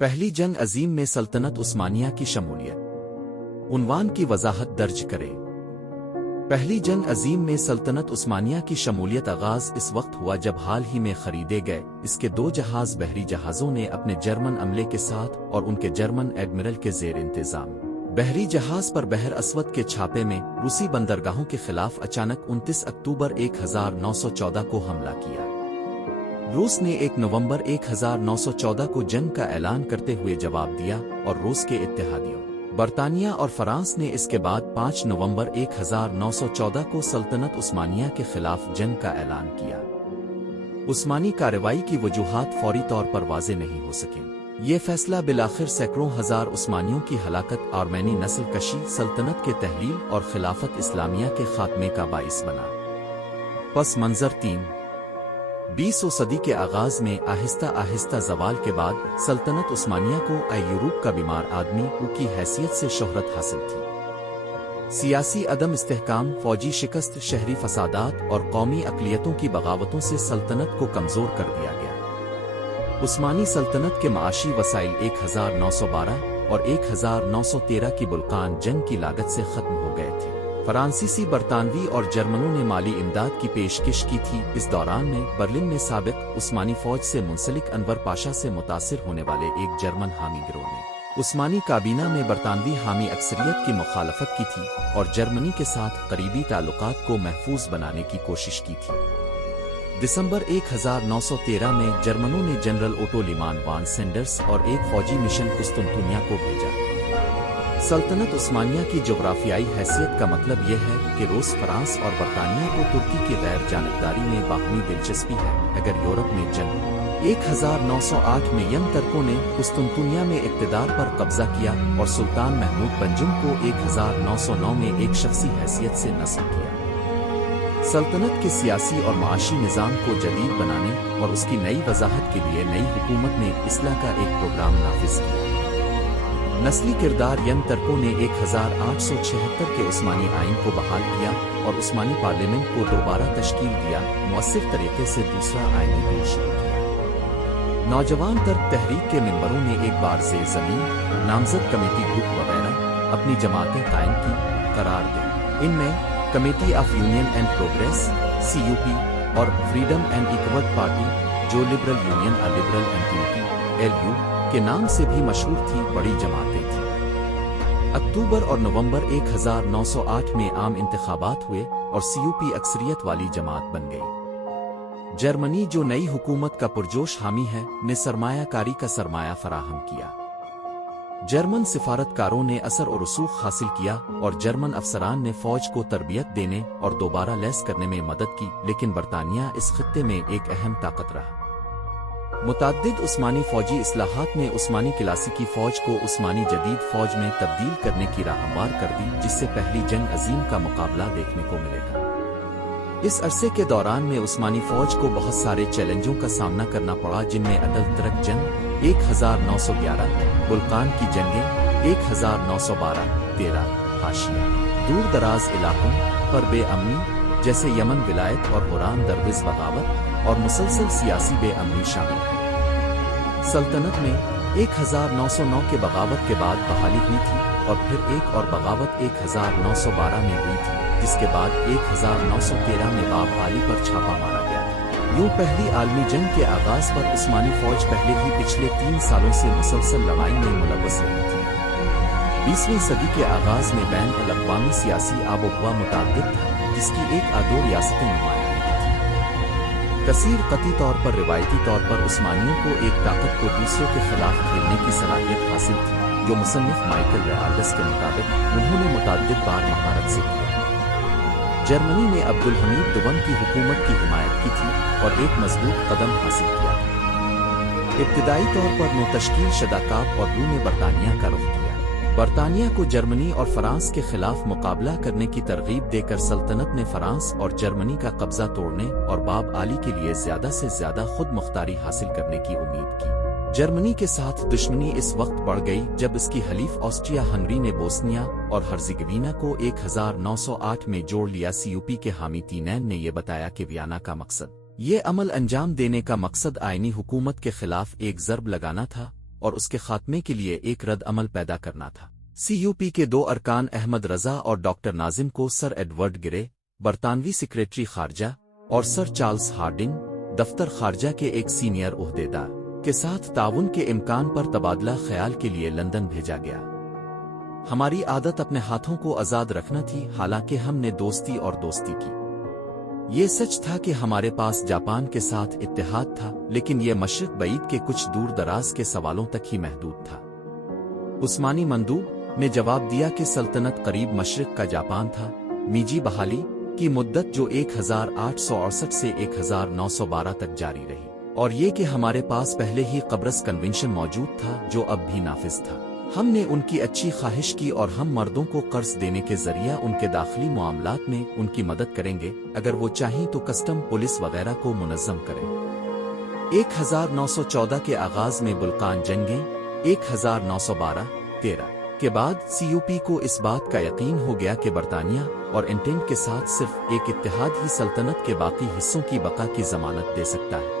پہلی جنگ عظیم میں سلطنت عثمانیہ کی شمولیت۔ عنوان کی وضاحت درج کریں۔ پہلی جنگ عظیم میں سلطنت عثمانیہ کی شمولیت آغاز اس وقت ہوا جب حال ہی میں خریدے گئے اس کے 2 جہاز بحری جہازوں نے اپنے جرمن عملے کے ساتھ اور ان کے جرمن ایڈمرل کے زیر انتظام بحری جہاز پر بحر اسود کے چھاپے میں روسی بندرگاہوں کے خلاف اچانک 29 اکتوبر 1914 کو حملہ کیا۔ روس نے 1 نومبر 1914 کو جنگ کا اعلان کرتے ہوئے جواب دیا اور روس کے اتحادیوں برطانیہ اور فرانس نے اس کے بعد 5 نومبر 1914 کو سلطنت عثمانیہ کے خلاف جنگ کا اعلان کیا۔ عثمانی کارروائی کی وجوہات فوری طور پر واضح نہیں ہو سکیں۔ یہ فیصلہ بالآخر سینکڑوں ہزار عثمانیوں کی ہلاکت، آرمینی نسل کشی، سلطنت کے تحلیل اور خلافت اسلامیہ کے خاتمے کا باعث بنا۔ پس منظر 3۔ 20ویں صدی کے آغاز میں آہستہ آہستہ زوال کے بعد سلطنت عثمانیہ کو یورپ کا بیمار آدمی کی حیثیت سے شہرت حاصل تھی۔ سیاسی عدم استحکام، فوجی شکست، شہری فسادات اور قومی اقلیتوں کی بغاوتوں سے سلطنت کو کمزور کر دیا گیا۔ عثمانی سلطنت کے معاشی وسائل 1912 اور 1913 کی بلقان جنگ کی لاگت سے ختم ہو گئے تھے۔ فرانسیسی، برطانوی اور جرمنوں نے مالی امداد کی پیشکش کی تھی۔ اس دوران میں برلن میں سابق عثمانی فوج سے منسلک انور پاشا سے متاثر ہونے والے ایک جرمن حامی گروہ نے عثمانی کابینہ میں برطانوی حامی اکثریت کی مخالفت کی تھی اور جرمنی کے ساتھ قریبی تعلقات کو محفوظ بنانے کی کوشش کی تھی۔ دسمبر 1913 میں جرمنوں نے جنرل اوٹو لیمان وان سینڈرس اور ایک فوجی مشن قسطنطنیہ کو بھیجا۔ سلطنت عثمانیہ کی جغرافیائی حیثیت کا مطلب یہ ہے کہ روس، فرانس اور برطانیہ کو ترکی کی غیر جانبداری میں باہمی دلچسپی ہے۔ اگر یورپ میں جنگ 1908 میں ینگ ترکوں نے قسطنطنیہ میں اقتدار پر قبضہ کیا اور سلطان محمود پنجم کو 1909 میں ایک شخصی حیثیت سے نصب کیا۔ سلطنت کے سیاسی اور معاشی نظام کو جدید بنانے اور اس کی نئی وضاحت کے لیے نئی حکومت نے اصلاح کا ایک پروگرام نافذ کیا۔ نسلی کردار ینگ ترکوں نے 1876 کے عثمانی آئین کو بحال کیا اور عثمانی پارلیمنٹ کو دوبارہ تشکیل دیا، مؤثر طریقے سے دوسرا آئینی دور شروع کیا۔ نوجوان ترک تحریک کے ممبروں نے ایک بار زیر زمین، نامزد کمیٹی گروپ وغیرہ اپنی جماعتیں قائم کی قرار دیں۔ ان میں committee of union and progress (CUP) اور فریڈم اینڈ ایکورڈ پارٹی، جو liberal union liberal entente (LU) کے نام سے بھی مشہور تھی، بڑی جماعتیں تھیں۔ اکتوبر اور نومبر 1908 میں عام انتخابات ہوئے اور CUP اکثریت والی جماعت بن گئی۔ جرمنی، جو نئی حکومت کا پرجوش حامی ہے، نے سرمایہ کاری کا سرمایہ فراہم کیا۔ جرمن سفارتکاروں نے اثر و رسوخ حاصل کیا اور جرمن افسران نے فوج کو تربیت دینے اور دوبارہ لیس کرنے میں مدد کی، لیکن برطانیہ اس خطے میں ایک اہم طاقت رہا۔ متعدد عثمانی فوجی اصلاحات نے عثمانی کلاسیکی فوج کو عثمانی جدید فوج میں تبدیل کرنے کی راہ ہموار کر دی، جس سے پہلی جنگ عظیم کا مقابلہ دیکھنے کو ملے گا۔ اس عرصے کے دوران میں عثمانی فوج کو بہت سارے چیلنجوں کا سامنا کرنا پڑا، جن میں عدل ترک جنگ 1911، بلقان کی جنگیں 1912-13، حاشیہ دور دراز علاقوں پر بے امنی جیسے یمن ولایت اور حوران دروز بغاوت اور مسلسل سیاسی بے امنی شامل ہے۔ سلطنت میں 1909 کے بغاوت کے بعد بحالی ہوئی تھی اور پھر ایک اور بغاوت 1912 میں ہوئی تھی، جس کے بعد 1913 میں باب علی پر چھاپا مارا گیا تھا۔ یوں پہلی عالمی جنگ کے آغاز پر عثمانی فوج پہلے ہی پچھلے 3 سالوں سے مسلسل لڑائی میں ملوث رہی تھی۔ 20ویں صدی کے آغاز میں بین الاقوامی سیاسی آب و ہوا متعدد تھا، جس کی 1-2 ریاستیں نمایاں کثیر قطعی طور پر روایتی طور پر عثمانیوں کو ایک طاقت کو دوسرے کے خلاف کھیلنے کی صلاحیت حاصل تھی، جو مصنف مائیکل ریالڈس کے مطابق انہوں نے متعدد بار مہارت سے کیا۔ جرمنی نے عبدالحمید دوم کی حکومت کی حمایت کی تھی اور ایک مضبوط قدم حاصل کیا تھا۔ ابتدائی طور پر نو تشکیل شدہ کاپ اور نے برطانیہ کا رخ کیا۔ برطانیہ کو جرمنی اور فرانس کے خلاف مقابلہ کرنے کی ترغیب دے کر سلطنت نے فرانس اور جرمنی کا قبضہ توڑنے اور باب علی کے لیے زیادہ سے زیادہ خود مختاری حاصل کرنے کی امید کی۔ جرمنی کے ساتھ دشمنی اس وقت بڑھ گئی جب اس کی حلیف آسٹریا ہنگری نے بوسنیا اور ہرزیگوینا کو 1908 میں جوڑ لیا۔ CUP کے حامی تینین نے یہ بتایا کہ ویانا کا مقصد یہ عمل انجام دینے کا مقصد آئینی حکومت کے خلاف ایک ضرب لگانا تھا اور اس کے خاتمے کے لیے ایک رد عمل پیدا کرنا تھا۔ CUP کے 2 ارکان احمد رضا اور ڈاکٹر ناظم کو سر ایڈورڈ گرے، برطانوی سیکریٹری خارجہ، اور سر چارلز ہارڈنگ، دفتر خارجہ کے ایک سینئر عہدیدار، کے ساتھ تعاون کے امکان پر تبادلہ خیال کے لیے لندن بھیجا گیا۔ ہماری عادت اپنے ہاتھوں کو آزاد رکھنا تھی، حالانکہ ہم نے دوستی کی۔ یہ سچ تھا کہ ہمارے پاس جاپان کے ساتھ اتحاد تھا، لیکن یہ مشرق بعید کے کچھ دور دراز کے سوالوں تک ہی محدود تھا۔ عثمانی مندوب نے جواب دیا کہ سلطنت قریب مشرق کا جاپان تھا۔ میجی بحالی کی مدت جو 1868 سے 1912 تک جاری رہی، اور یہ کہ ہمارے پاس پہلے ہی قبرص کنونشن موجود تھا جو اب بھی نافذ تھا۔ ہم نے ان کی اچھی خواہش کی اور ہم مردوں کو قرض دینے کے ذریعہ ان کے داخلی معاملات میں ان کی مدد کریں گے، اگر وہ چاہیں تو کسٹم، پولیس وغیرہ کو منظم کریں۔ 1914 کے آغاز میں بلقان جنگیں 1912-13 کے بعد CUP کو اس بات کا یقین ہو گیا کہ برطانیہ اور انگلینڈ کے ساتھ صرف ایک اتحاد ہی سلطنت کے باقی حصوں کی بقا کی ضمانت دے سکتا ہے۔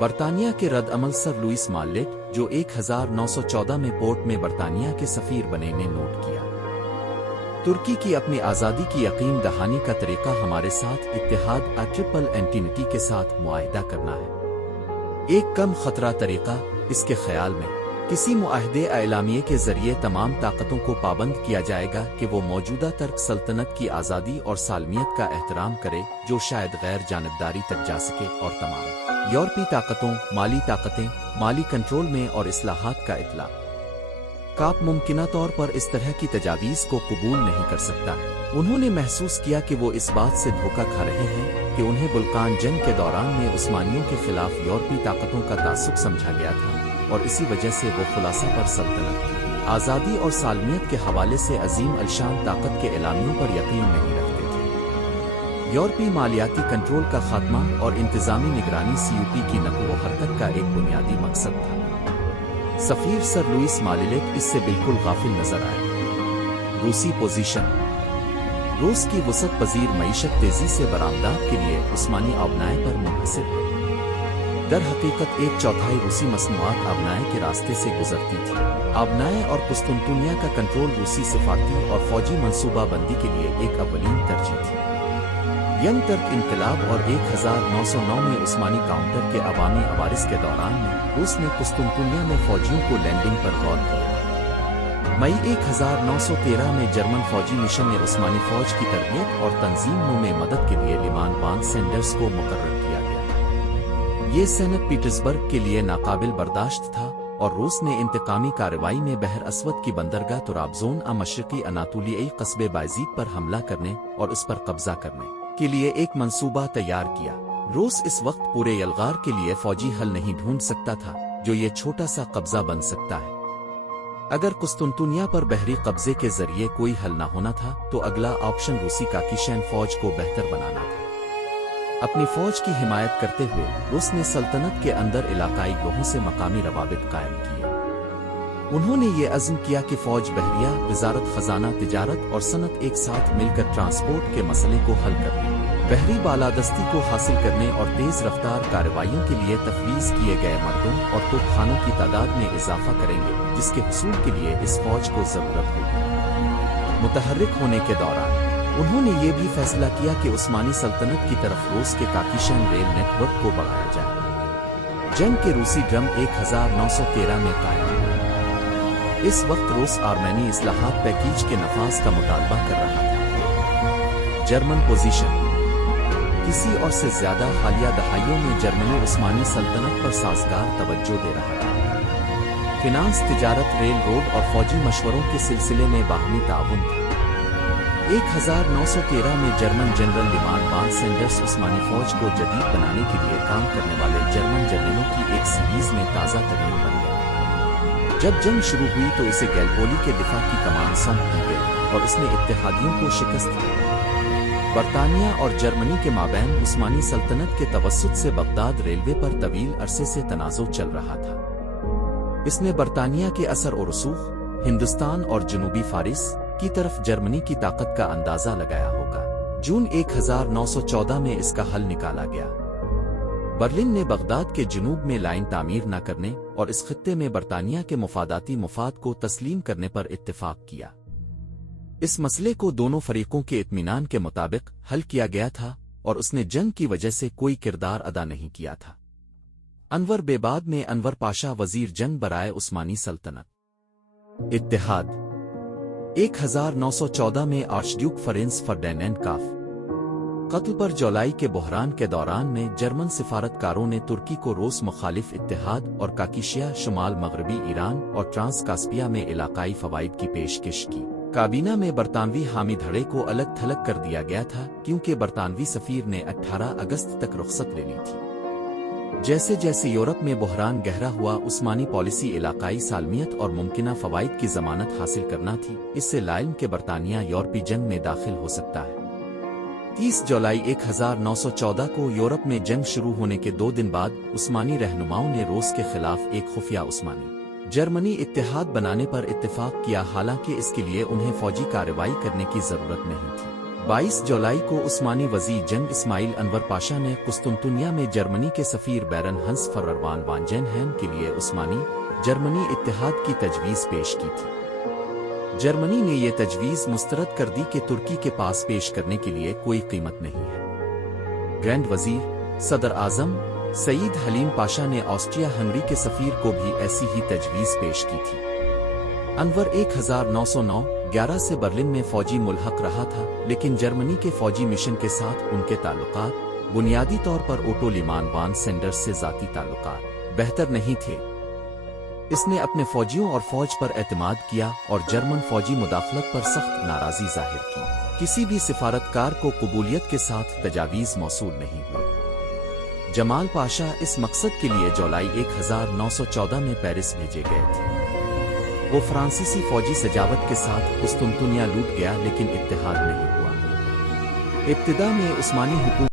برطانیہ کے رد عمل سر لوئس مارلیٹ، جو 1914 میں پورٹ میں برطانیہ کے سفیر بنے، نے نوٹ کیا۔ ترکی کی اپنی آزادی کی یقین دہانی کا طریقہ ہمارے ساتھ اتحاد ٹرپل اینٹینٹی کے ساتھ معاہدہ کرنا ہے۔ ایک کم خطرہ طریقہ، اس کے خیال میں کسی معاہدے اعلامیے کے ذریعے تمام طاقتوں کو پابند کیا جائے گا کہ وہ موجودہ ترک سلطنت کی آزادی اور سالمیت کا احترام کرے، جو شاید غیر جانبداری تک جا سکے، اور تمام یورپی طاقتوں، مالی طاقتیں، مالی کنٹرول میں اور اصلاحات کا اطلاق کاپ ممکنہ طور پر اس طرح کی تجاویز کو قبول نہیں کر سکتا ہے۔ انہوں نے محسوس کیا کہ وہ اس بات سے دھوکہ کھا رہے ہیں کہ انہیں بلقان جنگ کے دوران میں عثمانیوں کے خلاف یورپی طاقتوں کا تعصب سمجھا گیا تھا، اور اسی وجہ سے وہ خلاصہ پر سلطنت کی آزادی اور سالمیت کے حوالے سے عظیم الشان طاقت کے اعلامیوں پر یقین نہیں رکھتے تھے۔ یورپی مالیاتی کنٹرول کا خاتمہ اور انتظامی نگرانی CUP کی نقل و حرکت کا ایک بنیادی مقصد تھا۔ سفیر سر لوئس مارلیٹ اس سے بالکل غافل نظر آئے۔ روسی پوزیشن، روس کی وسعت پذیر معیشت تیزی سے برآمدات کے لیے عثمانی آبنائے پر منحصر ہے۔ در حقیقت 1/4 روسی مصنوعات آبنائے کے راستے سے گزرتی تھی۔ آبنائے اور قسطنطنیہ کا کنٹرول روسی سفارتی اور فوجی منصوبہ بندی کے لیے ایک اولین ترجیح تھی۔ ینگ ترک انقلاب اور 1909 میں عثمانی کاؤنٹر کے عوامی عوارض کے دوران میں روس نے قسطنطنیہ میں فوجیوں کو لینڈنگ پر غور کیا۔ مئی 1913 میں جرمن فوجی مشن نے عثمانی فوج کی تربیت اور تنظیم میں مدد کے لیے لیمان وان سینڈرز کو مقرر کیا گیا۔ یہ سینٹ پیٹرزبرگ کے لیے ناقابل برداشت تھا، اور روس نے انتقامی کارروائی میں بحر اسود کی بندرگاہ طرابزون مشرقی اناطولیائی قصبے بایزید پر حملہ کرنے اور اس پر قبضہ کرنے کے لیے ایک منصوبہ تیار کیا۔ روس اس وقت پورے یلغار کے لیے فوجی حل نہیں ڈھونڈ سکتا تھا جو یہ چھوٹا سا قبضہ بن سکتا ہے۔ اگر قسطنطنیہ پر بحری قبضے کے ذریعے کوئی حل نہ ہونا تھا تو اگلا آپشن روسی کاکیشین فوج کو بہتر بنانا تھا۔ اپنی فوج کی حمایت کرتے ہوئے روس نے سلطنت کے اندر علاقائی گروہوں سے مقامی روابط قائم کیے۔ انہوں نے یہ عزم کیا کہ فوج بحریہ، وزارت خزانہ، تجارت اور صنعت ایک ساتھ مل کر ٹرانسپورٹ کے مسئلے کو حل کرنے، بحری بالادستی کو حاصل کرنے اور تیز رفتار کارروائیوں کے لیے تفویض کیے گئے مردوں اور توپ خانوں کی تعداد میں اضافہ کریں گے، جس کے حصول کے لیے اس فوج کو ضرورت ہوگی۔ متحرک ہونے کے دوران انہوں نے یہ بھی فیصلہ کیا کہ عثمانی سلطنت کی طرف روس کے کاکیشین ریل نیٹ ورک کو بڑھایا جائے۔ جنگ کے روسی ڈرم 1913 میں قائم ہوئے۔ اس وقت روس آرمینی اصلاحات پیکیج کے نفاذ کا مطالبہ کر رہا تھا۔ جرمن پوزیشن، کسی اور سے زیادہ حالیہ دہائیوں میں جرمنی عثمانی سلطنت پر سازگار توجہ دے رہا تھا۔ فنانس، تجارت، ریل روڈ اور فوجی مشوروں کے سلسلے میں باہمی تعاون تھا۔ 1913 میں جرمن جنرل لیمان وان سینڈرز عثمانی فوج کو جدید بنانے کے لیے کام کرنے والے جرمن جنرلوں کی ایک سیریز میں تازہ ترین بن گیا۔ جب جنگ شروع ہوئی تو اسے گیلپولی کے دفاع کی کمان سونپ دی گئی اور اس نے اتحادیوں کو شکست دی۔ برطانیہ اور جرمنی کے مابین عثمانی سلطنت کے توسط سے بغداد ریلوے پر طویل عرصے سے تنازع چل رہا تھا۔ اس نے برطانیہ کے اثر و رسوخ، ہندوستان اور جنوبی فارس کی طرف جرمنی کی طاقت کا اندازہ لگایا ہوگا۔ جون 1914 میں اس کا حل نکالا گیا۔ برلن نے بغداد کے جنوب میں لائن تعمیر نہ کرنے اور اس خطے میں برطانیہ کے مفاداتی مفاد کو تسلیم کرنے پر اتفاق کیا۔ اس مسئلے کو دونوں فریقوں کے اطمینان کے مطابق حل کیا گیا تھا اور اس نے جنگ کی وجہ سے کوئی کردار ادا نہیں کیا تھا۔ انور بے بعد میں انور پاشا وزیر جنگ برائے عثمانی سلطنت۔ اتحاد 1914 میں آرچ ڈیوک فرینز فرڈینینڈ کاف قتل پر جولائی کے بحران کے دوران میں جرمن سفارتکاروں نے ترکی کو روس مخالف اتحاد اور کاکیشیا شمال مغربی ایران اور ٹرانس کاسپیا میں علاقائی فوائد کی پیشکش کی۔ کابینہ میں برطانوی حامی دھڑے کو الگ تھلگ کر دیا گیا تھا کیونکہ برطانوی سفیر نے 18 اگست تک رخصت لے لی تھی۔ جیسے جیسے یورپ میں بحران گہرا ہوا، عثمانی پالیسی علاقائی سالمیت اور ممکنہ فوائد کی ضمانت حاصل کرنا تھی، اس سے لائم کہ برطانیہ یورپی جنگ میں داخل ہو سکتا ہے۔ 30 جولائی 1914 کو یورپ میں جنگ شروع ہونے کے 2 دن بعد عثمانی رہنماؤں نے روس کے خلاف ایک خفیہ عثمانی جرمنی اتحاد بنانے پر اتفاق کیا، حالانکہ اس کے لیے انہیں فوجی کارروائی کرنے کی ضرورت نہیں تھی۔ 22 جولائی کو عثمانی وزیر جنگ اسماعیل انور پاشا نے قسطنطنیہ میں جرمنی کے سفیر بیرن ہنس فرروان وانجینہیم کے لیے عثمانی جرمنی اتحاد کی تجویز پیش کی تھی۔ جرمنی نے یہ تجویز مسترد کر دی کہ ترکی کے پاس پیش کرنے کے لیے کوئی قیمت نہیں ہے۔ گرینڈ وزیر صدر اعظم سعید حلیم پاشا نے آسٹریا ہنگری کے سفیر کو بھی ایسی ہی تجویز پیش کی تھی۔ انور 1909-11 سے برلن میں فوجی ملحق رہا تھا، لیکن جرمنی کے فوجی مشن کے ساتھ ان کے تعلقات بنیادی طور پر اوٹو لیمان وان سینڈرز سے ذاتی تعلقات بہتر نہیں تھے۔ اس نے اپنے فوجیوں اور فوج پر اعتماد کیا اور جرمن فوجی مداخلت پر سخت ناراضی ظاہر کی۔ کسی بھی سفارتکار کو قبولیت کے ساتھ تجاویز موصول نہیں ہوئی۔ جمال پاشا اس مقصد کے لیے جولائی 1914 میں پیرس بھیجے گئے تھے۔ وہ فرانسیسی فوجی سجاوٹ کے ساتھ قسطنطنیہ لوٹ گیا، لیکن اتحاد نہیں ہوا۔ ابتدا میں عثمانی حکومت